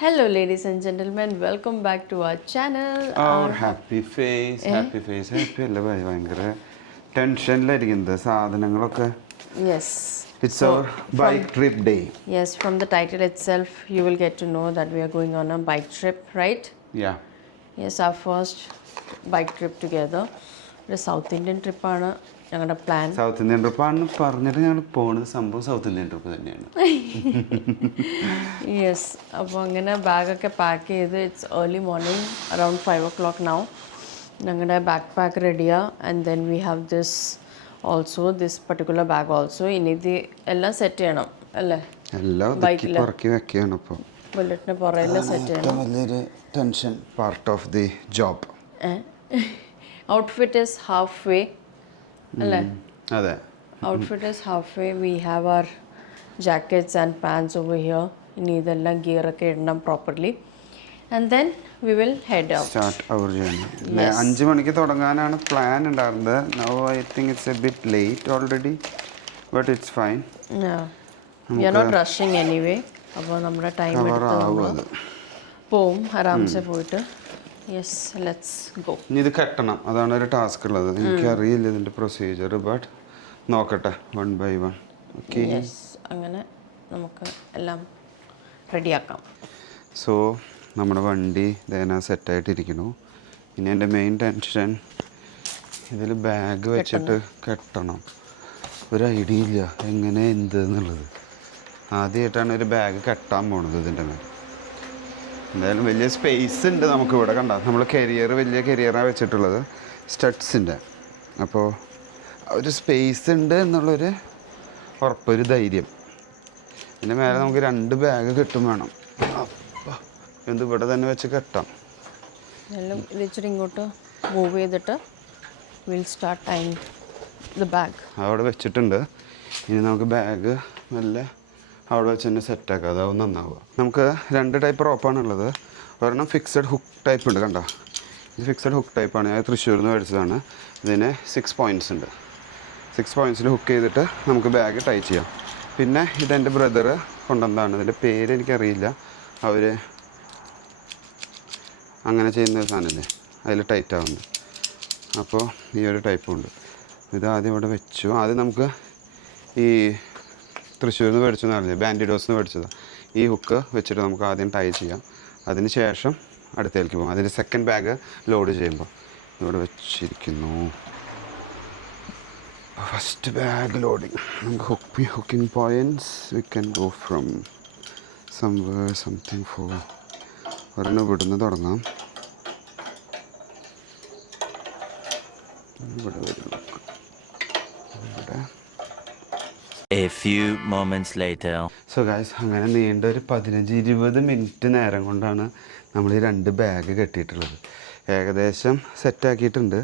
Hello, ladies and gentlemen. Welcome back to our channel. Our happy face, happy face, happy അല്ല ഭയങ്കര ടെൻഷനിലായിരിക്കുന്നത് സാധനങ്ങളൊക്കെ. Yes. It's our bike trip day. Yes, from the title itself, you will get to know that we are going on a bike trip, right? Yeah. Yes, our first bike trip together. The South Indian trip ആണ് ഞങ്ങളുടെ plan. South Indian trip ആണെന്ന് പറഞ്ഞിട്ട് ഞങ്ങൾ പോകുന്നത് സംഭവം south Indian trip തന്നെയാണ്. Yes, അപ്പോൾ അങ്ങനെ ബാഗൊക്കെ പാക്ക് ചെയ്ത് it's early morning around 5 o'clock now. ഞങ്ങളുടെ ബാക്ക് പാക്ക് റെഡിയാണ്. And then we have this also, this particular bag also. ഇനി ഇത് എല്ലാം സെറ്റ് ചെയ്യണം അല്ലേ? എല്ലാം പറക്കി വെക്കുകയാണ്. ഇപ്പോൾ ബുള്ളറ്റിന് പുറകിൽ സെറ്റ് ചെയ്യണം. വലിയൊരു tension, part of the job. Outfit is half way അല്ലേ? അതെ, outfit is half way. We have our jackets and pants over here. ഇനി ഇതെല്ലാം ഗിയറൊക്കെ ഇടണം properly. And then we will head out. Start our journey. 5 മണിക്ക് തുടങ്ങാനാണ് plan ഉണ്ടായിരുന്നത്. Now I think it's a bit late already, but it's fine. We are not rushing anyway. അപ്പോൾ നമ്മുടെ time എടുത്ത് പോവും, ആരാംസെ പോയിട്ട്. Yes, let's go. ഇനി ഇത് കെട്ടണം, അതാണ് ഒരു ടാസ്ക് ഉള്ളത്. എനിക്കറിയില്ല ഇതിൻ്റെ പ്രൊസീജിയർ, ബട്ട് നോക്കട്ടെ 1 by 1. ഓക്കെ, യെസ്, അങ്ങനെ നമുക്ക് എല്ലാം റെഡിയാക്കാം. സോ നമ്മുടെ വണ്ടി ദേന സെറ്റായിട്ടിരിക്കുന്നു. ഇനി എൻ്റെ മെയിൻ ടെൻഷൻ ഇതിൽ ബാഗ് വെച്ചിട്ട് കെട്ടണം. ഒരു ഐഡിയ ഇല്ല എങ്ങനെ എന്ത് എന്നുള്ളത്. ആദ്യമായിട്ടാണ് ഒരു ബാഗ് കെട്ടാൻ പോണത് ഇതിൻ്റെ മേലെ. എന്തായാലും വലിയ സ്പേസ് ഉണ്ട് നമുക്ക് ഇവിടെ. കണ്ട, നമ്മൾ വലിയ കരിയറാണ് വെച്ചിട്ടുള്ളത് സ്റ്റഡ്സിൻ്റെ. അപ്പോൾ ഒരു സ്പേസ് ഉണ്ട് എന്നുള്ളൊരു ഉറപ്പൊരു ധൈര്യം. ഇതിൻ്റെ മേലെ നമുക്ക് 2 ബാഗ് കിട്ടും വേണം. അപ്പോൾ എന്ത് ഇവിടെ തന്നെ വെച്ച് കെട്ടാം. എല്ലാം ഇച്ചിരി ഇങ്ങോട്ട് മൂവ് ചെയ്തിട്ട് will start time the bag. അവിടെ വെച്ചിട്ടുണ്ട്. ഇനി നമുക്ക് ബാഗ് നല്ല അവിടെ വെച്ച് തന്നെ സെറ്റാക്കുക, അതാവും നന്നാവുക. നമുക്ക് 2 ടൈപ്പ് റോപ്പാണുള്ളത്. ഒരെണ്ണം ഫിക്സഡ് ഹുക്ക് ടൈപ്പ് ഉണ്ട്. കണ്ടോ, ഇത് ഫിക്സഡ് ഹുക്ക് ടൈപ്പാണ്. ഞാൻ തൃശ്ശൂരിൽ നിന്ന് മേടിച്ചതാണ്. ഇതിന് 6 points ഉണ്ട്. 6 pointsൽ ഹുക്ക് ചെയ്തിട്ട് നമുക്ക് ബാഗ് ടൈ ചെയ്യാം. പിന്നെ ഇതെൻ്റെ ബ്രദർ കൊണ്ടുവന്നതാണ്. ഇതിൻ്റെ പേര് എനിക്കറിയില്ല. അവർ അങ്ങനെ ചെയ്യുന്ന ഒരു സാധനമല്ലേ, അതിൽ ടൈറ്റ് ആവുന്നത്. അപ്പോൾ ഈ ഒരു ടൈപ്പും ഉണ്ട്. ഇത് ആദ്യം ഇവിടെ വെച്ചു. ആദ്യം നമുക്ക് ഈ തൃശ്ശൂരിൽ നിന്ന് മേടിച്ചെന്ന് പറഞ്ഞത് ബാൻഡിഡോസ് നിന്ന് മേടിച്ചതാണ്. ഈ ഹുക്ക് വെച്ചിട്ട് നമുക്ക് ആദ്യം ടൈ ചെയ്യാം. അതിന് ശേഷം അടുത്തേക്ക് പോകാം. അതിന് സെക്കൻഡ് ബാഗ് ലോഡ് ചെയ്യുമ്പോൾ ഇവിടെ വെച്ചിരിക്കുന്നു. First bag loading. നമുക്ക് hooking points we can go from somewhere something for. ഒരെണ്ണം ഇവിടുന്ന് തുടങ്ങാം. ഇവിടെ വരും. ഇവിടെ A few moments later. So guys, അങ്ങനെ നീണ്ട ഒരു 15-20 മിനിറ്റ് നേരം കൊണ്ടാണ് നമ്മൾ ഈ 2 ബാഗ് കെട്ടിയിട്ടുള്ളത്. ഏകദേശം സെറ്റാക്കിയിട്ടുണ്ട്.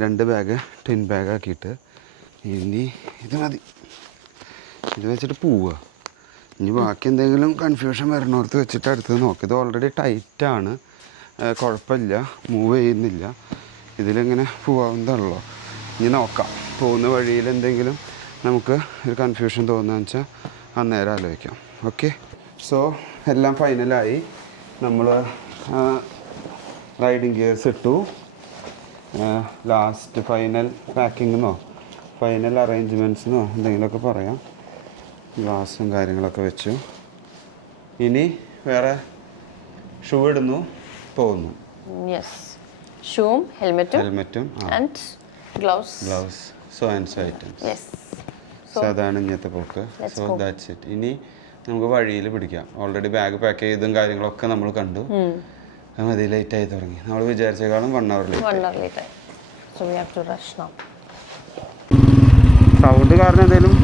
2 ബാഗ് ട്വിൻ ബാഗ് ആക്കിയിട്ട്. ഇനി ഇത് മതി, ഇത് വെച്ചിട്ട് പോവുക. ഇനി ബാക്കി എന്തെങ്കിലും കൺഫ്യൂഷൻ വരണോർത്ത് വെച്ചിട്ട് അടുത്തത് നോക്കുക. ഇത് ഓൾറെഡി ടൈറ്റാണ്, കുഴപ്പമില്ല, മൂവ് ചെയ്യുന്നില്ല. ഇതിലിങ്ങനെ പോവാവുന്നതാണല്ലോ. ഇനി നോക്കാം, പോകുന്ന വഴിയിൽ എന്തെങ്കിലും നമുക്ക് ഒരു കൺഫ്യൂഷൻ തോന്നുകയെന്ന് വെച്ചാൽ അന്നേരം ആലോചിക്കാം. ഓക്കെ, സോ എല്ലാം ഫൈനലായി. നമ്മൾ റൈഡിങ് ഗിയർസ് ഇട്ടു. ലാസ്റ്റ് ഫൈനൽ പാക്കിങ്ങെന്നോ ഫൈനൽ അറേഞ്ച്മെൻറ്റ്സിനോ എന്തെങ്കിലുമൊക്കെ പറയാം. ഗ്ലാസും കാര്യങ്ങളൊക്കെ വെച്ചു. ഇനി വേറെ ഷൂ ഇടുന്നു, പോകുന്നു. യെസ്, ഷൂവും ഹെൽമെറ്റും and gloves. So and so items. Yes, so അതാണ് ഇന്നത്തെ പോക്ക്. So that's it. ഇനി നമുക്ക് വഴിയിൽ പിടിക്കാം. ഓൾറെഡി ബാഗ് പാക്ക് ചെയ്തും കാര്യങ്ങളൊക്കെ നമ്മൾ കണ്ടു. മതി, ലേറ്റായി തുടങ്ങി. നമ്മൾ വിചാരിച്ചേക്കാളും 1 hour ലേറ്റ്. സൗണ്ട് കാരണം എന്തെങ്കിലും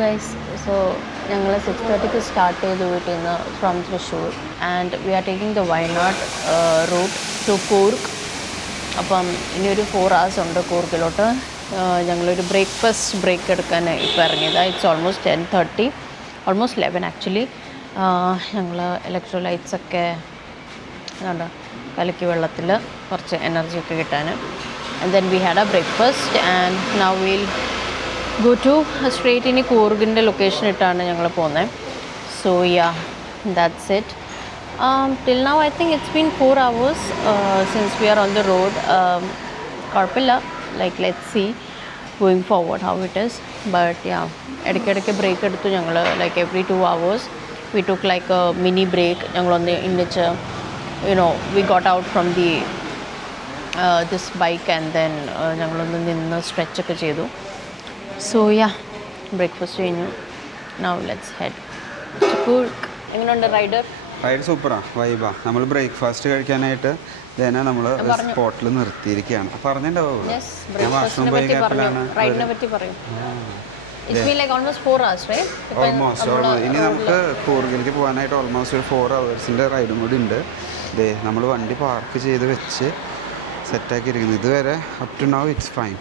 ഗൈസ് സോ ഞങ്ങൾ 6:30 സ്റ്റാർട്ട് ചെയ്ത് വീട്ടിൽ നിന്ന് from Thrissur and we are taking the Wayanad route to Coorg. അപ്പം ഇനിയൊരു 4 hours ഉണ്ട് കൂർഗിലോട്ട്. ഞങ്ങളൊരു ബ്രേക്ക്ഫാസ്റ്റ് ബ്രേക്ക് എടുക്കാൻ ഇപ്പോൾ ഇറങ്ങിയതാണ്. It's almost 10:30, almost 11 actually. ഞങ്ങൾ ഇലക്ട്രോലൈറ്റ്സ് ഒക്കെ എന്താ കലക്കി വെള്ളത്തിൽ കുറച്ച് എനർജിയൊക്കെ കിട്ടാൻ. And then we had a breakfast and now will go to straight. ഇനി കൂർഗിൻ്റെ ലൊക്കേഷൻ ഇട്ടാണ് ഞങ്ങൾ പോകുന്നത്. So yeah, that's it. Till now I think it's been 4 hours since we are on the road. കുഴപ്പമില്ല, like let's see going forward how it is. But yeah, ഇടയ്ക്കിടയ്ക്ക് break എടുത്തു ഞങ്ങൾ. like every 2 hours we took like a mini break. ഞങ്ങളൊന്ന് ഇന്നിച്ച് we got out from the this bike and then ഞങ്ങളൊന്ന് നിന്ന് stretch ഒക്കെ ചെയ്തു. So yeah, breakfast കഴിഞ്ഞു. Now let's head to Kurg. എങ്ങനെയുണ്ട് റൈഡർ? റൈഡ് സൂപ്പറാണ്, വൈബാ. നമ്മൾ ബ്രേക്ക്ഫാസ്റ്റ് കഴിക്കാനായിട്ട് തന്നെ നമ്മൾ സ്പോട്ടിൽ നിർത്തിയിരിക്കുകയാണ്. പറഞ്ഞിട്ടുണ്ടാവും, ഞാൻ വാഷ്റൂം പോയി കേട്ടലാണ്. ഇനി നമുക്ക് കൂർഗിലേക്ക് പോകാനായിട്ട് ഓൾമോസ്റ്റ് ഒരു 4 hours റൈഡും കൂടി ഉണ്ട്. നമ്മൾ വണ്ടി പാർക്ക് ചെയ്ത് വെച്ച് സെറ്റാക്കിയിരിക്കുന്നത്. ഇതുവരെ up to now it's fine.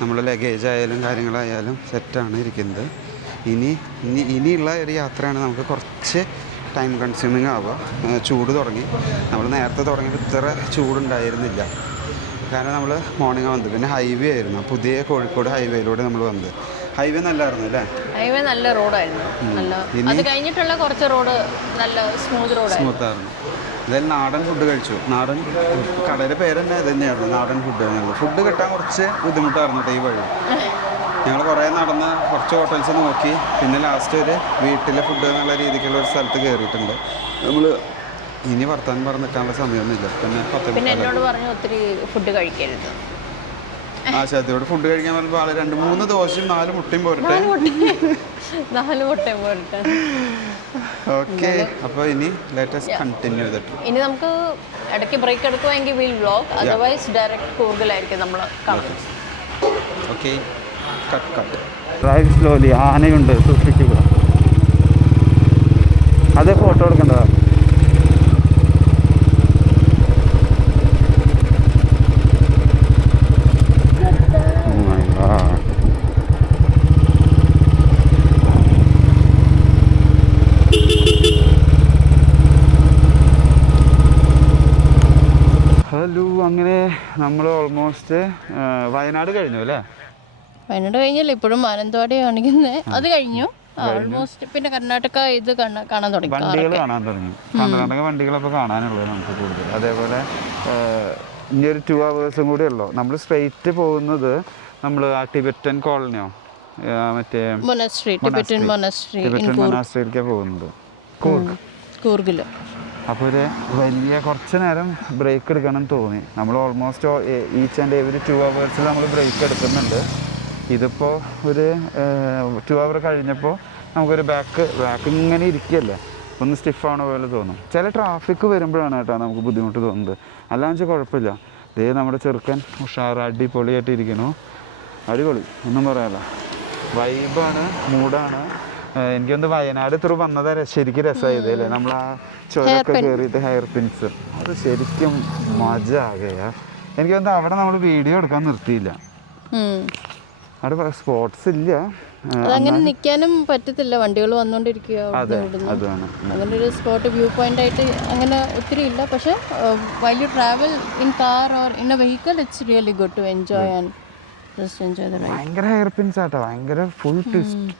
നമ്മൾ ലഗേജ് ആയാലും കാര്യങ്ങളായാലും സെറ്റാണ് ഇരിക്കുന്നത്. ഇനിയുള്ള ഒരു യാത്രയാണ് നമുക്ക് കുറച്ച് ടൈം കൺസ്യൂമിങ് ആവുക. ചൂട് തുടങ്ങി. നമ്മൾ നേരത്തെ തുടങ്ങിയപ്പോൾ ഇത്ര ചൂടുണ്ടായിരുന്നില്ല, കാരണം നമ്മൾ മോർണിംഗ് വന്നത്. പിന്നെ ഹൈവേ ആയിരുന്നു, പുതിയ കോഴിക്കോട് ഹൈവേയിലൂടെ നമ്മൾ വന്നത്. ഹൈവേ നല്ലായിരുന്നു അല്ലേ? ഹൈവേ നല്ല റോഡായിരുന്നു. അത് കഴിഞ്ഞിട്ടുള്ള കുറച്ച് റോഡ് നല്ല സ്മൂത്തായിരുന്നു. എന്തായാലും നാടൻ ഫുഡ് കഴിച്ചു. നാടൻ കടയുടെ പേര് തന്നെ ഇത് തന്നെയായിരുന്നു, നാടൻ ഫുഡ്. ഫുഡ് കിട്ടാൻ കുറച്ച് ബുദ്ധിമുട്ടായിരുന്നു ഈ വഴി. ഞങ്ങൾ കുറേ നടന്ന് കുറച്ച് ഹോട്ടൽസ് നോക്കി. പിന്നെ ലാസ്റ്റ് ഒരു വീട്ടിലെ ഫുഡ് എന്നുള്ള രീതിക്കുള്ള ഒരു സ്ഥലത്ത് കയറിയിട്ടുണ്ട്. നമ്മൾ ഇനി വർത്താനം പറഞ്ഞ് നിൽക്കാനുള്ള സമയമൊന്നുമില്ല. പിന്നെ എന്നോട് പറഞ്ഞു ഒത്തിരി ഫുഡ് കഴിക്കരുത്. ആശാത്തിയോട് ഫുഡ് കഴിക്കാൻ പറയുമ്പോൾ ആള് 2-3 ദോശയും 4 മുട്ടയും പോരട്ടെ. 4 മുട്ടയും പോരട്ടെ. ഓക്കെ, അപ്പോൾ ഇനി ലേറ്റസ്റ്റ് കണ്ടിന്യൂ ചെയ്തിട്ട് ഇനി നമുക്ക് ഇടയ്ക്ക് ബ്രേക്ക് എടുക്കുമെങ്കിൽ വിൽ വ്ലോഗ്, അതർവൈസ് ഡയറക്റ്റ് കൂർഗിലായിരിക്കും നമ്മൾ കാണുന്നത്. Okay, cut drive slowly. ആനയുണ്ട്, സൂക്ഷിക്കുക. അതേ ഫോട്ടോ എടുക്കണ്ടോ? ഹലോ, അങ്ങനെ നമ്മൾ ഓൾമോസ്റ്റ് വയനാട് കഴിഞ്ഞു അല്ലേ? വയനാട് കഴിഞ്ഞല്ലേ, ഇപ്പോഴും മാനന്തവാടി കാണിക്കുന്നത്. അത് കഴിഞ്ഞു ഓൾമോസ്റ്റ്. പിന്നെ കർണാടക ഇത് കാണാൻ തുടങ്ങി, വണ്ടികൾ കാണാൻ തുടങ്ങി. കർണാടക വണ്ടികളപ്പോൾ കാണാനുള്ളത് നമുക്ക് കൂടുതൽ. അതേപോലെ ഇനി ഒരു 2 hours കൂടി ഉള്ളൂ. നമ്മൾ സ്ട്രെയിറ്റ് പോകുന്നത് നമ്മൾ ആ ടിബറ്റൻ കോളനിയോ മറ്റേ മൊനാസ്ട്രിയിലേക്കാണ് പോകുന്നത്, കൂർഗിൽ. അപ്പോൾ ഒരു വലിയ കുറച്ച് നേരം ബ്രേക്ക് എടുക്കണം എന്ന് തോന്നി. നമ്മൾ almost each and every 2 hours നമ്മൾ ബ്രേക്ക് എടുക്കുന്നുണ്ട്. ഇതിപ്പോൾ ഒരു 2 hour കഴിഞ്ഞപ്പോൾ നമുക്കൊരു ബാക്ക് ഇങ്ങനെ ഇരിക്കുകയല്ലേ, ഒന്ന് സ്റ്റിഫാണ പോലെ തോന്നും. ചില ട്രാഫിക് വരുമ്പോഴാണ് കേട്ടോ നമുക്ക് ബുദ്ധിമുട്ട് തോന്നുന്നത്. അല്ലാന്ന് വെച്ചാൽ കുഴപ്പമില്ല. നമ്മുടെ ചെറുക്കൻ ഉഷാറ് അടിപൊളിയായിട്ട് ഇരിക്കണു. അടിപൊളി, ഒന്നും പറയാമല്ലോ. വൈബാണ്, മൂഡാണ്. എനിക്കൊന്ന് വയനാട് ത്രൂ വന്നത് ശരിക്കും രസമായത് അല്ലേ? നമ്മൾ ആ ചുരമൊക്കെ കയറിയിട്ട് ഹെയർ പിൻസ്, അത് ശരിക്കും മജ ആകെയാ. എനിക്കൊന്ന് അവിടെ നമ്മൾ വീഡിയോ എടുക്കാൻ നിർത്തിയില്ല. അവിടെ സ്പോട്ട്സ് ഇല്ല, അങ്ങനെ നിൽക്കാനും പറ്റത്തില്ല, വണ്ടികൾ വന്നുകൊണ്ടിരിക്കുക. അങ്ങനെ ഒരു സ്പോട്ട് വ്യൂ പോയിന്റ് ആയിട്ട് അങ്ങനെ ഒത്തിരി ഇല്ല. പക്ഷെ while you travel in car or in a vehicle, it's really good to enjoy and just enjoy the ride. ഭയങ്കര ഹെയർ പിൻസ് ആട്ടോ, ഭയങ്കര ഫുൾ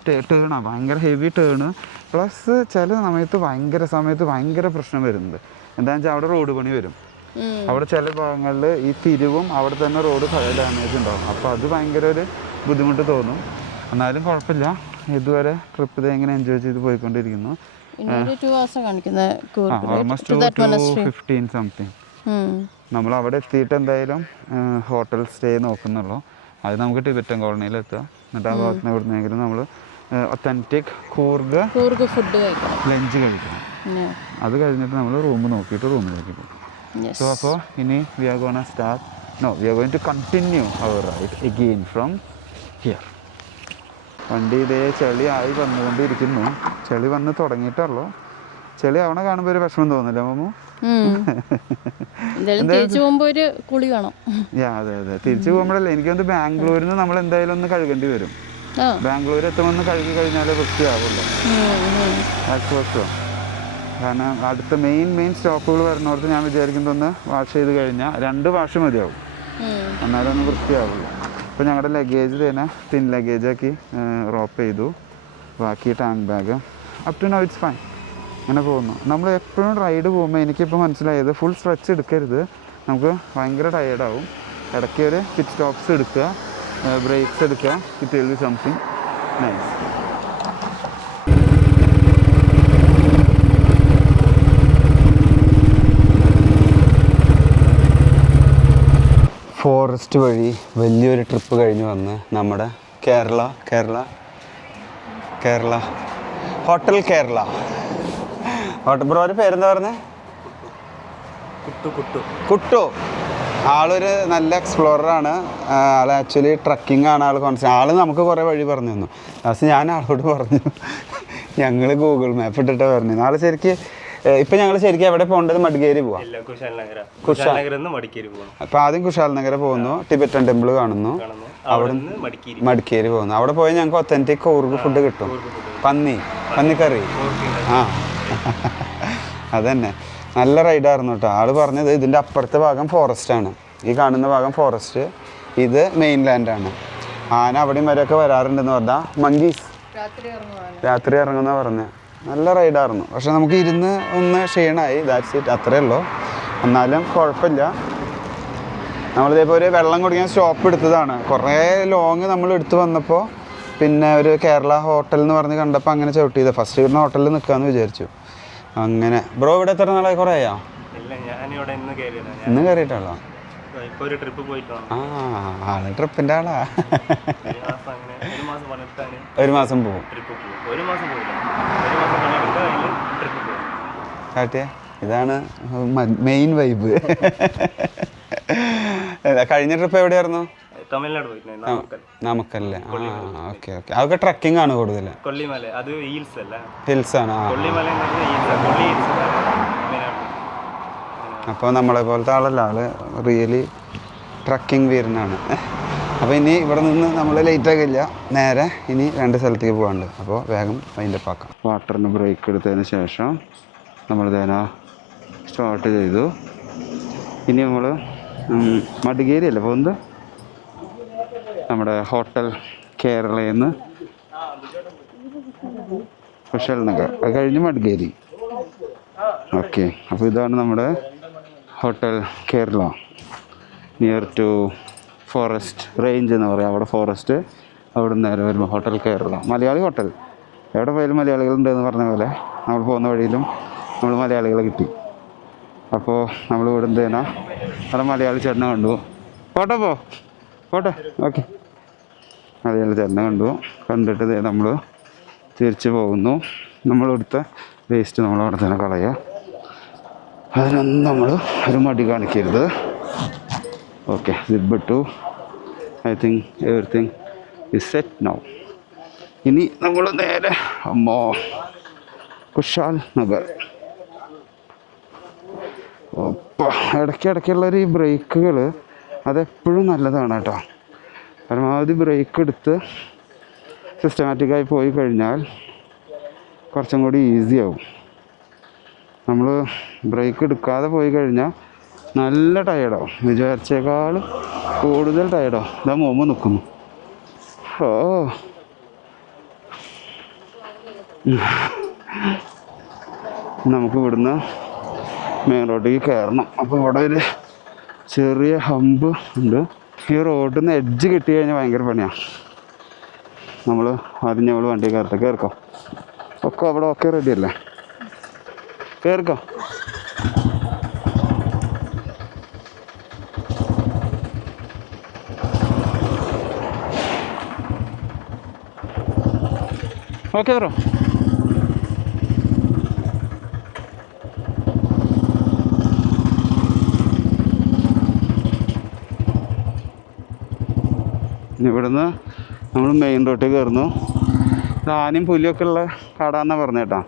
ടേണാണ്, ഭയങ്കര ഹെവി ടേണ്. പ്ലസ് ചില സമയത്ത് ഭയങ്കര പ്രശ്നം വരുന്നുണ്ട്. എന്താണെന്ന് വെച്ചാൽ അവിടെ റോഡ് പണി വരും. അവിടെ ചില ഭാഗങ്ങളിൽ ഈ തിരിവും അവിടെ തന്നെ റോഡ് ഡാമേജ് ഉണ്ടാകും. അപ്പോൾ അത് ഭയങ്കര ഒരു ബുദ്ധിമുട്ട് തോന്നും. എന്നാലും കുഴപ്പമില്ല, ഇതുവരെ ട്രിപ്പ് എങ്ങനെ എൻജോയ് ചെയ്ത് പോയിക്കൊണ്ടിരിക്കുന്നു. Almost 2:15 something. നമ്മൾ അവിടെ എത്തിയിട്ട് എന്തായാലും ഹോട്ടൽ സ്റ്റേ നോക്കുന്നുള്ളൂ. അത് നമുക്ക് ടിബറ്റൻ കോളനിയിൽ എത്തുക. എന്നിട്ട് ആ ഭാഗത്തുനിന്ന് എവിടുന്നെങ്കിലും നമ്മൾ ഒത്തൻറ്റിക് കൂർഗ് ഫുഡ് കഴിക്കണം, ലഞ്ച് കഴിക്കണം. അത് കഴിഞ്ഞിട്ട് നമ്മൾ റൂം നോക്കിയിട്ട് റൂമിലേക്ക് പോകും. So അപ്പോൾ ഇനി we are going to continue our ride again from here. വണ്ടി ഇതേ ചെളി ആയി വന്നുകൊണ്ടിരിക്കുന്നു. ചെളി വന്ന് തുടങ്ങിയിട്ടുള്ളൂ. ചെളി അവനെ കാണുമ്പോൾ ഒരു വിഷമം തോന്നില്ല മമ്മു? തിരിച്ചു പോകുമ്പോൾ ഒരു കുളി വേണം. അതെ അതെ, തിരിച്ചു പോകുമ്പോഴല്ലേ എനിക്ക് തോന്നുന്നു ബാംഗ്ലൂരിൽ നിന്ന് നമ്മൾ എന്തായാലും ഒന്ന് കഴുകേണ്ടി വരും. ബാംഗ്ലൂർ എത്തുമെന്ന് കഴുകി കഴിഞ്ഞാലേ വൃത്തിയാവുള്ളൂ. കാരണം അടുത്ത മെയിൻ സ്റ്റോപ്പുകൾ വരുന്നവർക്ക് ഞാൻ വിചാരിക്കുന്നത് ഒന്ന് വാഷ് ചെയ്ത് കഴിഞ്ഞാൽ 2 വാഷ് മതിയാവും, എന്നാലും ഒന്ന് വൃത്തിയാവുള്ളൂ. അപ്പോൾ ഞങ്ങളുടെ ലഗേജ് തന്നെ തിൻ ലഗേജാക്കി റോപ്പ് ചെയ്തു. ബാക്കി tank bag up to now it's fine. അങ്ങനെ പോകുന്നു. നമ്മൾ എപ്പോഴും റൈഡ് പോകുമ്പോൾ എനിക്കിപ്പോൾ മനസ്സിലായത് ഫുൾ സ്ട്രെച്ച് എടുക്കരുത്, നമുക്ക് ഭയങ്കര ടയേർഡാവും. ഇടയ്ക്ക് ഒരു പിറ്റ് സ്റ്റോപ്സ് എടുക്കുക, ബ്രേക്സ് എടുക്കുക. It will be something nice. Forest വഴി വലിയൊരു ട്രിപ്പ് കഴിഞ്ഞ് വന്ന് നമ്മുടെ കേരള ഹോട്ടൽ കേരള. ബ്രോ ഒരു പേരെന്താ പറഞ്ഞത്? കുട്ടു. ആളൊരു നല്ല എക്സ്പ്ലോററാണ്. ആൾ ആക്ച്വലി ട്രക്കിംഗ് ആണ്. ആൾ നമുക്ക് കുറേ വഴി പറഞ്ഞു തന്നു. ലാസ്റ്റ് ഞാൻ ആളോട് പറഞ്ഞു, ഞങ്ങൾ ഗൂഗിൾ മാപ്പ് ഇട്ടിട്ട് പറഞ്ഞു. ആൾ ശരിക്കും ഇപ്പം ഞങ്ങൾ ശരിക്കും എവിടെ പോകേണ്ടത്? മടിക്കേരി പോവാം. അപ്പം ആദ്യം കുശാൽ നഗര പോകുന്നു, ടിബറ്റൻ ടെമ്പിൾ കാണുന്നു, അവിടെ മടിക്കേരി പോകുന്നു. അവിടെ പോയി ഞങ്ങൾക്ക് ഒത്തൻറ്റിക് കൂർഗ് ഫുഡ് കിട്ടും. പന്നിക്കറി. അതന്നെ നല്ല റൈഡായിരുന്നു കേട്ടോ. ആൾ പറഞ്ഞത് ഇതിൻ്റെ അപ്പുറത്തെ ഭാഗം ഫോറസ്റ്റാണ്, ഈ കാണുന്ന ഭാഗം ഫോറസ്റ്റ്, ഇത് മെയിൻലാൻഡാണ്. ആന അവിടെയും വരെയൊക്കെ വരാറുണ്ടെന്ന് പറഞ്ഞാൽ മങ്കീസ് രാത്രി ഇറങ്ങുന്ന പറഞ്ഞത്. നല്ല റൈഡായിരുന്നു. പക്ഷെ നമുക്ക് ഇരുന്ന് ഒന്ന് ക്ഷീണമായി, ദാറ്റ്സ് ഇറ്റ്, അത്രയേ ഉള്ളൂ. എന്നാലും കുഴപ്പമില്ല. നമ്മളിതേപോലെ വെള്ളം കുടിക്കാൻ സ്റ്റോപ്പ് എടുത്തതാണ്. കുറേ ലോങ് നമ്മൾ എടുത്ത് വന്നപ്പോൾ പിന്നെ ഒരു കേരള ഹോട്ടൽ എന്ന് പറഞ്ഞ് കണ്ടപ്പോൾ അങ്ങനെ ചവിട്ടിയത്. ഫസ്റ്റ് ഇവിടുന്ന് ഹോട്ടലിൽ നിൽക്കാമെന്ന് വിചാരിച്ചു. അങ്ങനെ. ബ്രോ ഇവിടെ എത്ര നാളായി? കുറേ ആയോ? ഇന്ന് കയറിയിട്ടുള്ളോ? ആള് ട്രിപ്പിൻ്റെ ആളാ. ഒരു മാസം പോകും. കാട്ടിയ ഇതാണ് മെയിൻ വൈബ്. കഴിഞ്ഞ ട്രിപ്പ് എവിടെയായിരുന്നു? നാമക്കല്ലേ. ഓക്കെ. അതൊക്കെ ട്രക്കിംഗ് ആണ് കൂടുതൽ. ഹിൽസ് ആണ്. അപ്പോൾ നമ്മളെ പോലത്തെ ആളല്ല, ആള് റിയലി ട്രക്കിംഗ് വീരനാണ്. അപ്പോൾ ഇനി ഇവിടെ നിന്ന് നമ്മൾ ലേറ്റ് ആകില്ല, നേരെ ഇനി 2 സ്ഥലത്തേക്ക് പോകാനുണ്ട്. അപ്പോൾ വേഗം അതിൻ്റെ പാക്കാം. വാട്ടറിന് ബ്രേക്ക് എടുത്തതിന് ശേഷം നമ്മൾ ഇതേനാ സ്റ്റാർട്ട് ചെയ്തു. ഇനി നമ്മൾ മടികേരി അല്ലേ പോകുന്നത്? നമ്മുടെ ഹോട്ടൽ കേരളയിൽ നിന്ന് കുശാൽ നഗർ, അത് കഴിഞ്ഞ് മടികേരി. ഓക്കെ. അപ്പോൾ ഇതാണ് നമ്മുടെ hotel Kerala, near to forest range എന്ന് പറയാം. അവിടെ ഫോറസ്റ്റ്, അവിടെ നിന്ന് നേരെ വരുമ്പോൾ ഹോട്ടൽ കേരള. മലയാളി ഹോട്ടൽ. എവിടെ പോയാലും മലയാളികളുണ്ടെന്ന് പറഞ്ഞ പോലെ നമ്മൾ പോകുന്ന വഴിയിലും നമ്മൾ മലയാളികളെ കിട്ടി. അപ്പോൾ നമ്മൾ ഇവിടെ എന്തേനാ അവിടെ മലയാളി ചേട്ടനെ കണ്ടു. പോട്ടെ. ഓക്കെ. മലയാളി ചേട്ടനെ കണ്ടിട്ട് നമ്മൾ തിരിച്ച് പോകുന്നു. നമ്മളെടുത്ത വേസ്റ്റ് നമ്മൾ അവിടെ തന്നെ കളയുക. അതിനൊന്നും നമ്മൾ ഒരു മടി കാണിക്കരുത്. ഓക്കെ. സിബ് ടു I think everything is set now. ഇനി നമ്മൾ നേരെ കുശാൽ നഗർ. ഇടയ്ക്കുള്ളൊരു ഈ ബ്രേക്കുകൾ അതെപ്പോഴും നല്ലതാണ് കേട്ടോ. പരമാവധി ബ്രേക്ക് എടുത്ത് സിസ്റ്റമാറ്റിക്കായി പോയി കഴിഞ്ഞാൽ കുറച്ചും കൂടി ഈസി ആവും. നമ്മൾ ബ്രേക്ക് എടുക്കാതെ പോയി കഴിഞ്ഞാൽ നല്ല ടയേർഡാവും, വിചാരിച്ചേക്കാൾ കൂടുതൽ ടയേർഡാവും. ഇതാ മോമ നിൽക്കുന്നു. നമുക്ക് ഇവിടുന്ന് മെയിൻ റോഡിലേക്ക് കയറണം. അപ്പോൾ ഇവിടെ ഒരു ചെറിയ ഹമ്പ് ഉണ്ട്. ഈ റോഡിൽ നിന്ന് എഡ്ജ് കിട്ടി കഴിഞ്ഞാൽ ഭയങ്കര പണിയാണ്. ഞങ്ങൾ വണ്ടി കേൾക്കാം. ഒക്കെ അവിടെ ഒക്കെ റെഡി അല്ലേ? കേൾക്കാം. Okay bro. ഇവിടുന്ന് നമ്മൾ മെയിൻ റോഡിൽ കയറുന്നു. ആനയും പുലിയൊക്കെ ഉള്ള കാടാന്നാണ് പറഞ്ഞത് കേട്ടോ.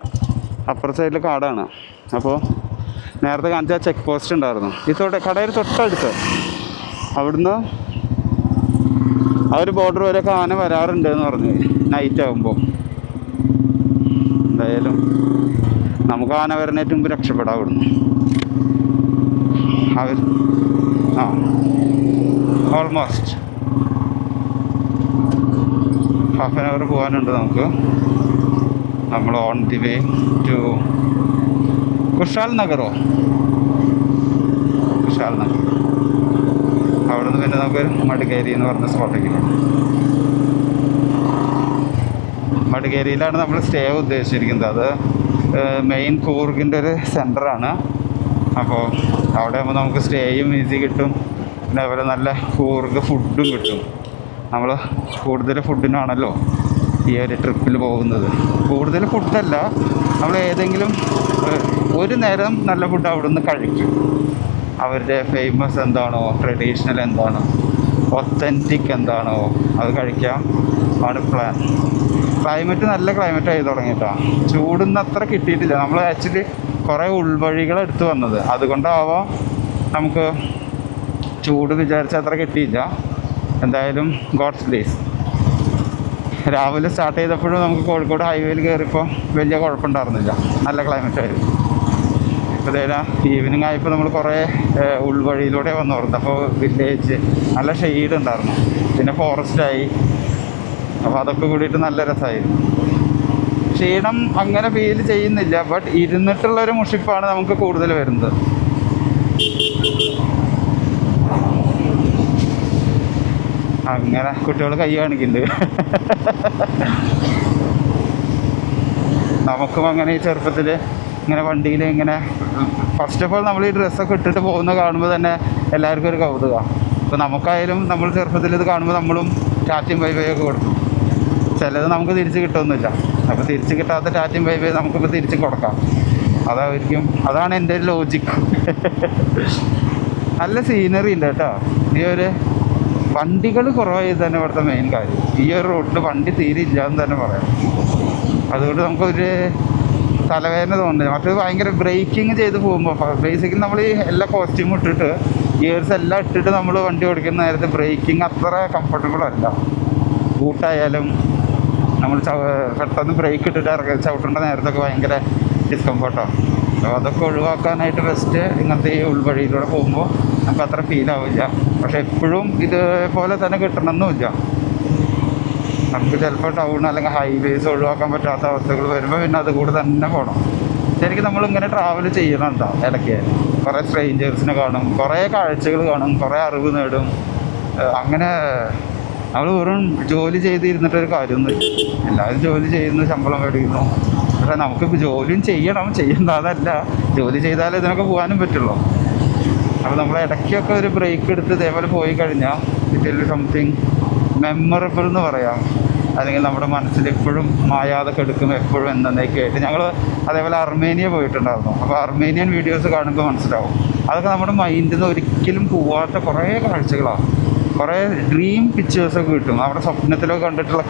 അപ്പുറ സൈഡിൽ കാടാണ്. അപ്പോൾ നേരത്തെ കാണിച്ച ചെക്ക് പോസ്റ്റ് ഉണ്ടായിരുന്നു ഈ കടയിൽ തൊട്ടടുത്ത്. അവിടുന്ന് ആ ഒരു ബോർഡർ വരെയൊക്കെ ആന വരാറുണ്ട് എന്ന് പറഞ്ഞു നൈറ്റ് ആകുമ്പോൾ. എന്തായാലും നമുക്ക് ആന വരുന്നതിന് മുമ്പ് രക്ഷപ്പെടാം അവിടുന്ന്. ഓൾമോസ്റ്റ് ഹാഫ് ആൻ അവർ പോകാനുണ്ട് നമുക്ക്. നമ്മൾ on the way to Kushalnagar. അവിടെ നിന്ന് പിന്നെ നമുക്ക് മടിക്കേരി എന്ന് പറഞ്ഞ സ്പോട്ടേക്ക് പോകാം. മടിക്കേരിയിലാണ് നമ്മൾ സ്റ്റേ ഉദ്ദേശിച്ചിരിക്കുന്നത്. അത് മെയിൻ കൂർഗിൻ്റെ ഒരു സെൻറ്ററാണ്. അപ്പോൾ അവിടെ ആകുമ്പോൾ നമുക്ക് സ്റ്റേയും ഈസി കിട്ടും. പിന്നെ അതുപോലെ നല്ല കൂർഗ് ഫുഡും കിട്ടും. നമ്മൾ കൂടുതൽ ഫുഡിനാണല്ലോ ഈ ഒരു ട്രിപ്പിൽ പോകുന്നത്. കൂടുതൽ ഫുഡല്ല, നമ്മൾ ഏതെങ്കിലും ഒരു നേരം നല്ല ഫുഡ് അവിടെ നിന്ന് കഴിക്കും. അവരുടെ ഫേമസ് എന്താണോ, ട്രഡീഷണൽ എന്താണോ, ഒത്തൻറ്റിക് എന്താണോ അത് കഴിക്കാം ആണ് പ്ലാൻ. ക്ലൈമറ്റ് നല്ല ക്ലൈമറ്റ് ആയി തുടങ്ങിയിട്ടാണ്. ചൂടൊന്നും അത്ര കിട്ടിയിട്ടില്ല. നമ്മൾ ആക്ച്വലി കുറേ ഉൾവഴികളെടുത്ത് വന്നത്, അതുകൊണ്ടാവാം നമുക്ക് ചൂട് വിചാരിച്ച അത്ര കിട്ടിയില്ല. എന്തായാലും ഗോഡ്സ് ബ്ലേസ്. രാവിലെ സ്റ്റാർട്ട് ചെയ്തപ്പോഴും നമുക്ക് കോഴിക്കോട് ഹൈവേയിൽ കയറിയപ്പോൾ വലിയ കുഴപ്പമുണ്ടായിരുന്നില്ല, നല്ല ക്ലൈമറ്റ് ആയിരുന്നു. ഇപ്പോൾ ഈവനിങ് ആയപ്പോൾ നമ്മൾ കുറേ ഉൾവഴിയിലൂടെ വന്നു പറഞ്ഞത്. അപ്പോൾ വില്ലേജ് നല്ല ഷെയ്ഡ് ഉണ്ടായിരുന്നു, പിന്നെ ഫോറസ്റ്റായി. അപ്പോൾ അതൊക്കെ കൂടിയിട്ട് നല്ല രസമായിരുന്നു. ക്ഷീണം അങ്ങനെ ഫീൽ ചെയ്യുന്നില്ല, ബട്ട് ഇരുന്നിട്ടുള്ളൊരു മുഷിപ്പാണ് നമുക്ക് കൂടുതൽ വരുന്നത്. അങ്ങനെ കുട്ടികൾ കൈ കാണിക്കുന്നുണ്ട്. നമുക്കും അങ്ങനെ ഈ ചെറുപ്പത്തിൽ ഇങ്ങനെ വണ്ടിയിൽ ഇങ്ങനെ ഫസ്റ്റ് ഓഫ് ഓൾ നമ്മൾ ഈ ഡ്രസ്സൊക്കെ ഇട്ടിട്ട് പോകുന്നത് കാണുമ്പോൾ തന്നെ എല്ലാവർക്കും ഒരു കൗതുകമാണ്. ഇപ്പോൾ നമുക്കായാലും നമ്മൾ ചെറുപ്പത്തിൽ ഇത് കാണുമ്പോൾ നമ്മളും ടാറ്റയും ബൈ ബൈ ഒക്കെ കൊടുക്കും. ചിലത് നമുക്ക് തിരിച്ച് കിട്ടുമൊന്നുമില്ല. അപ്പോൾ തിരിച്ച് കിട്ടാത്ത ടാറ്റയും ബൈ ബൈ നമുക്കിപ്പോൾ തിരിച്ച് കൊടുക്കാം. അതാണ് എൻ്റെ ഒരു ലോജിക്ക്. നല്ല സീനറി ഉണ്ട് കേട്ടോ. ഈ ഒരു വണ്ടികൾ കുറവായി തന്നെ ഇവിടുത്തെ മെയിൻ കാര്യം. ഈ ഒരു റോഡിൽ വണ്ടി തീരെ ഇല്ല എന്ന് തന്നെ പറയാം. അതുകൊണ്ട് നമുക്കൊരു തലവേദന തോന്നുന്നില്ല. മറ്റേത് ഭയങ്കര ബ്രേക്കിങ് ചെയ്ത് പോകുമ്പോൾ ബേസിക്കലി നമ്മൾ ഈ എല്ലാ കോസ്റ്റ്യൂമും ഇട്ടിട്ട് ഗിയേഴ്സ് എല്ലാം ഇട്ടിട്ട് നമ്മൾ വണ്ടി ഓടിക്കുന്ന നേരത്തെ ബ്രേക്കിംഗ് അത്ര കംഫർട്ടബിൾ അല്ല. ബൂട്ടായാലും നമ്മൾ പെട്ടെന്ന് ബ്രേക്ക് ഇട്ടിട്ട് ചവിട്ടേണ്ട നേരത്തൊക്കെ ഭയങ്കര ഡിസ്കംഫർട്ടാണ്. അപ്പോൾ അതൊക്കെ ഒഴിവാക്കാനായിട്ട് ബെസ്റ്റ് ഇങ്ങനത്തെ ഈ ഉൾവഴിയിലൂടെ പോകുമ്പോൾ നമുക്ക് അത്ര ഫീൽ ആവില്ല. പക്ഷെ എപ്പോഴും ഇതേപോലെ തന്നെ കിട്ടണമെന്നുമില്ല. നമുക്ക് ചിലപ്പോൾ ടൗൺ അല്ലെങ്കിൽ ഹൈവേസ് ഒഴിവാക്കാൻ പറ്റാത്ത അവസ്ഥകൾ വരുമ്പോൾ പിന്നെ അതുകൂടെ തന്നെ പോകണം. ശരിക്കും നമ്മളിങ്ങനെ ട്രാവൽ ചെയ്യണുണ്ടോ ഇടയ്ക്ക്. കുറേ സ്ട്രേഞ്ചേഴ്സിനെ കാണും, കുറേ കാഴ്ചകൾ കാണും, കുറേ അറിവ് നേടും. അങ്ങനെ നമ്മൾ വെറും ജോലി ചെയ്തിരുന്നിട്ടൊരു കാര്യമൊന്നുമില്ല. എല്ലാവരും ജോലി ചെയ്യുന്നു, ശമ്പളം മേടിക്കുന്നു. പക്ഷേ നമുക്കിപ്പോൾ ജോലിയും ചെയ്യണ്ട അതല്ല, ജോലി ചെയ്താലേ ഇതിനൊക്കെ പോകാനും പറ്റുള്ളൂ. അപ്പോൾ നമ്മൾ ഇടയ്ക്കൊക്കെ ഒരു ബ്രേക്ക് എടുത്ത് ഇതേപോലെ പോയി കഴിഞ്ഞാൽ it will be something memorable എന്ന് പറയാം. അല്ലെങ്കിൽ നമ്മുടെ മനസ്സിൽ എപ്പോഴും മായാതെ കിടക്കും, എപ്പോഴും എന്നേക്കായിട്ട്. ഞങ്ങൾ അതേപോലെ അർമേനിയ പോയിട്ടുണ്ടായിരുന്നു. അപ്പോൾ അർമേനിയൻ വീഡിയോസ് കാണുമ്പോൾ മനസ്സിലാവും അതൊക്കെ നമ്മുടെ മൈൻഡിൽ നിന്ന് ഒരിക്കലും പോവാത്ത കുറേ കാഴ്ചകളാണ്. കുറേ ഡ്രീം പിക്ചേഴ്സൊക്കെ കിട്ടും. നമ്മുടെ സ്വപ്നത്തിലൊക്കെ കണ്ടിട്ടുള്ള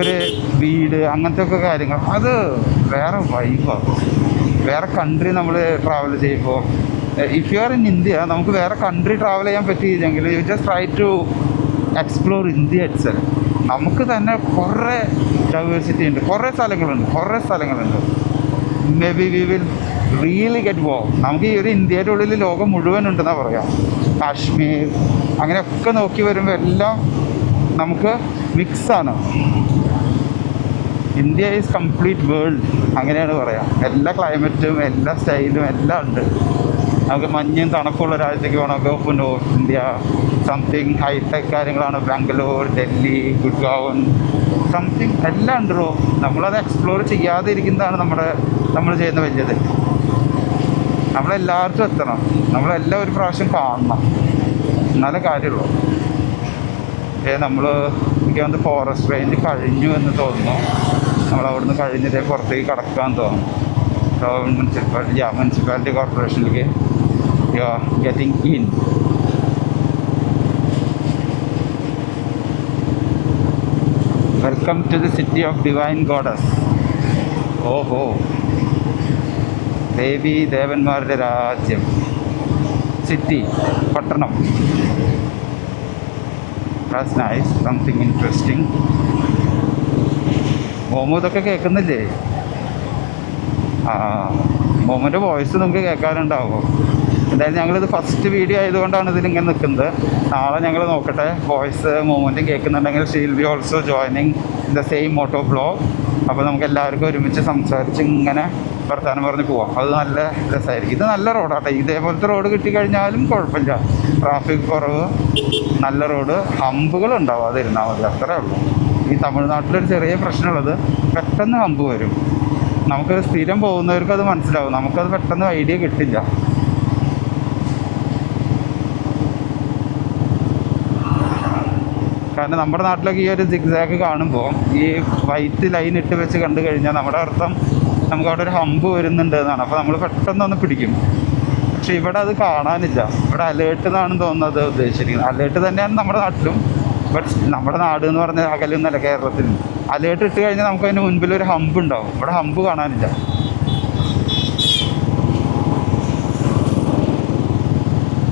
ഒരു വീട്, അങ്ങനത്തെ ഒക്കെ കാര്യങ്ങൾ. അത് വേറെ വൈബാണ്. വേറെ കൺട്രി നമ്മൾ ട്രാവൽ ചെയ്യുമ്പോൾ, if you are in India, നമുക്ക് വേറെ കൺട്രി ട്രാവൽ ചെയ്യാൻ പറ്റിയില്ലെങ്കിൽ you just try to explore India itself. നമുക്ക് തന്നെ കുറേ ഡൈവേഴ്സിറ്റി ഉണ്ട്, കുറേ സ്ഥലങ്ങളുണ്ട്. Maybe we will really get wow. നമുക്ക് ഈ ഒരു ഇന്ത്യയുടെ ഉള്ളിൽ ലോകം മുഴുവൻ ഉണ്ടെന്നാണ് പറയാം. കാശ്മീർ അങ്ങനെയൊക്കെ നോക്കി വരുമ്പോൾ എല്ലാം നമുക്ക് മിക്സാണ്. ഇന്ത്യ ഈസ് കംപ്ലീറ്റ് വേൾഡ്, അങ്ങനെയാണ് പറയാം. എല്ലാ ക്ലൈമറ്റും എല്ലാ സ്റ്റൈലും എല്ലാം ഉണ്ട്. നമുക്ക് മഞ്ഞും തണുപ്പുള്ള രാജ്യത്തേക്ക് വേണം, go to north India. Something high tech കാര്യങ്ങളാണ് ബാംഗ്ലൂർ, ഡൽഹി, ഗുഡ്ഗാവൻ, സംതിങ് എല്ലാം ഉണ്ടോ. നമ്മളത് എക്സ്പ്ലോർ ചെയ്യാതെ ഇരിക്കുന്നതാണ് നമ്മൾ ചെയ്യുന്ന വലിയ തെറ്റ്. നമ്മളെല്ലാവർക്കും എത്തണം, നമ്മളെല്ലാം ഒരു പ്രാവശ്യം കാണണം, എന്നാലേ കാര്യമുള്ളൂ. എനിക്ക് വന്ന് ഫോറസ്റ്റ് റേഞ്ച് കഴിഞ്ഞു എന്ന് തോന്നുന്നു. നമ്മളവിടുന്ന് കഴിഞ്ഞിട്ടേ പുറത്തേക്ക് കടക്കാൻ തോന്നുന്നു. മുനിസിപ്പാലിറ്റി കോർപ്പറേഷനിലേക്ക് you are getting in. Welcome to the city of divine goddess. ഓഹോ, ദേവി ദേവന്മാരുടെ രാജ്യം, സിറ്റി, പട്ടണം. That's nice, something interesting. Momo ഇതൊക്കെ കേൾക്കുന്നില്ലേ? ആ, മോമോൻ്റെ വോയിസ് നിങ്ങൾക്ക് കേൾക്കാനുണ്ടാവുമോ? എന്തായാലും ഞങ്ങളിത് ഫസ്റ്റ് വീഡിയോ ആയതുകൊണ്ടാണ് ഇതിലിങ്ങനെ നിൽക്കുന്നത്. നാളെ ഞങ്ങൾ നോക്കട്ടെ, വോയിസ് മോമോൻ്റെ കേൾക്കുന്നുണ്ടെങ്കിൽ she'll be also joining the same moto vlog. അപ്പോൾ നമുക്ക് എല്ലാവർക്കും ഒരുമിച്ച് സംസാരിച്ച് ഇങ്ങനെ വർത്താനം പറഞ്ഞ് പോവാം. അത് നല്ല രസമായിരിക്കും. ഇത് നല്ല റോഡാട്ടെ. ഇതേപോലത്തെ റോഡ് കിട്ടിക്കഴിഞ്ഞാലും കുഴപ്പമില്ല. ട്രാഫിക് കുറവ്, നല്ല റോഡ്, ഹമ്പുകൾ ഉണ്ടാവും, അതിരുന്നാൽ മതി, അത്രേ ഉള്ളൂ. ഈ തമിഴ്നാട്ടിലൊരു ചെറിയ പ്രശ്നമുള്ളത്, പെട്ടെന്ന് ഹമ്പ് വരും. നമുക്ക് സ്ഥിരം പോകുന്നവർക്ക് അത് മനസ്സിലാവും, നമുക്കത് പെട്ടെന്ന് ഐഡിയ കിട്ടില്ല. കാരണം നമ്മുടെ നാട്ടിലൊക്കെ ഈ ഒരു സിഗ്സാഗ് കാണുമ്പോൾ ഈ വൈറ്റ് ലൈൻ ഇട്ട് വെച്ച് കണ്ടു കഴിഞ്ഞാൽ നമ്മുടെ അർത്ഥം നമുക്ക് അവിടെ ഒരു ഹമ്പ് വരുന്നുണ്ട് എന്നാണ്. അപ്പോൾ നമ്മൾ പെട്ടെന്നൊന്ന് പിടിക്കും. പക്ഷെ ഇവിടെ അത് കാണാനില്ല. ഇവിടെ അലേർട്ട് എന്നാണ് തോന്നുന്നത് ഉദ്ദേശിച്ചിരിക്കുന്നത്. അലേർട്ട് തന്നെയാണ് നമ്മുടെ നാട്ടിലും. ബട്ട് നമ്മുടെ നാട് എന്ന് പറഞ്ഞാൽ അകലൊന്നല്ല, കേരളത്തിൽ. അലേർട്ട് ഇട്ട് കഴിഞ്ഞാൽ നമുക്ക് അതിന് മുൻപിൽ ഒരു ഹമ്പ് ഉണ്ടാവും. ഇവിടെ ഹമ്പ് കാണാനില്ല.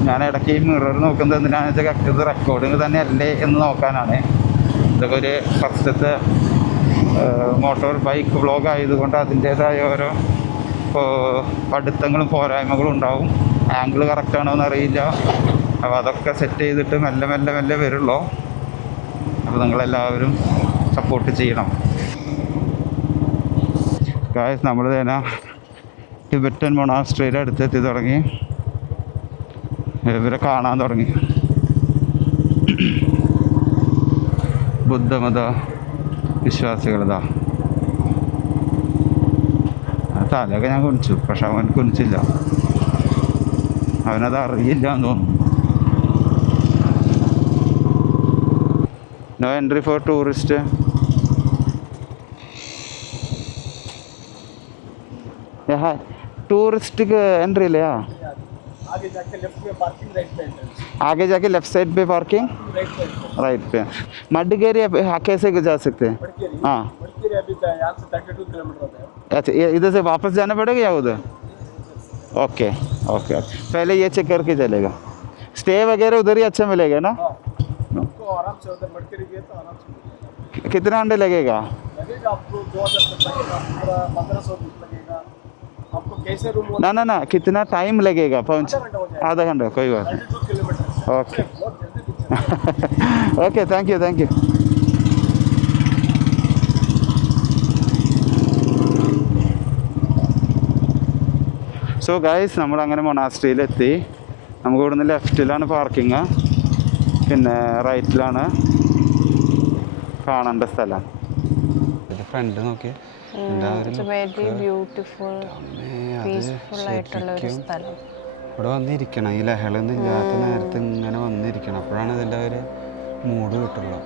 ഞാൻ ഇടയ്ക്ക് ഈ മിറർ നോക്കുന്നത് എന്തിനാണെന്ന് വെച്ചാൽ ഇത് റെക്കോർഡിങ് തന്നെ അല്ലേ എന്ന് നോക്കാനാണ്. ഇതൊക്കെ ഒരു ഫസ്റ്റത്തെ മോട്ടോർ ബൈക്ക് വ്ളോഗ് ആയതുകൊണ്ട് അതിൻ്റേതായ ഓരോ പഠിത്തങ്ങളും പോരായ്മകളും ഉണ്ടാവും. ആംഗിൾ കറക്റ്റാണോ എന്നറിയില്ല. അപ്പോൾ അതൊക്കെ സെറ്റ് ചെയ്തിട്ട് മെല്ലെ മെല്ലെ മെല്ലെ വരുള്ളൂ. അപ്പോൾ നിങ്ങളെല്ലാവരും സപ്പോർട്ട് ചെയ്യണം. ഗായ്സ്, നമ്മൾ തന്നെ ടിബറ്റൻ മൊണാസ്ട്രിയുടെ അടുത്തെത്തി തുടങ്ങി. ഇവരെ കാണാൻ തുടങ്ങി. ബുദ്ധമത വിശ്വാസികളതാ. തലയൊക്കെ ഞാൻ കുനിച്ചു, പക്ഷെ അവൻ കുനിച്ചില്ല. അവനത് അറിയില്ല എന്ന് തോന്നുന്നു. No entry for tourist. Tourist का एंट्री ले आगे जाके लेफ्ट पे पार्किंग, राइट पे एंट्रेंस. आगे जाके लेफ्ट साइड पे पार्किंग, राइट पे. मडकेरी कैसे जा सकते हैं? हाँ, मडकेरी अभी यहाँ से 32 किलोमीटर होता है. अच्छा, इधर से वापस जाना पड़ेगा या उधर? ओके ओके, पहले ये चेक करके चलेगा. स्टे वगैरह उधर ही अच्छा मिलेगा ना? आपको आराम से उधर मडकेरी गए तो आराम से मिलेगा. कितना घंटे लगेगा? आपको 2000 लगेगा, 1500 लगेगा. आपको कैसे रूम? ना ना ना, कितना टाइम लगेगा पहुँच? आधा घंटा, कोई बात नहीं. Okay okay, thank you thank you. So guys, നമ്മളങ്ങനെ മൊണാസ്ട്രിയിലെത്തി. നമുക്ക് ഇവിടുന്ന് ലെഫ്റ്റിലാണ് പാർക്കിങ്, പിന്നെ റൈറ്റിലാണ് കാണേണ്ട സ്ഥലം. ഫ്രണ്ട് നോക്കിയേ, ഇവിടെ വന്നിരിക്കണം. ഈ ലഹളൊന്നും ഇല്ലാത്ത നേരത്ത് ഇങ്ങനെ വന്നിരിക്കണം. അപ്പോഴാണ് ഇതിൻ്റെ ഒരു മൂഡ് കിട്ടുള്ളൂ.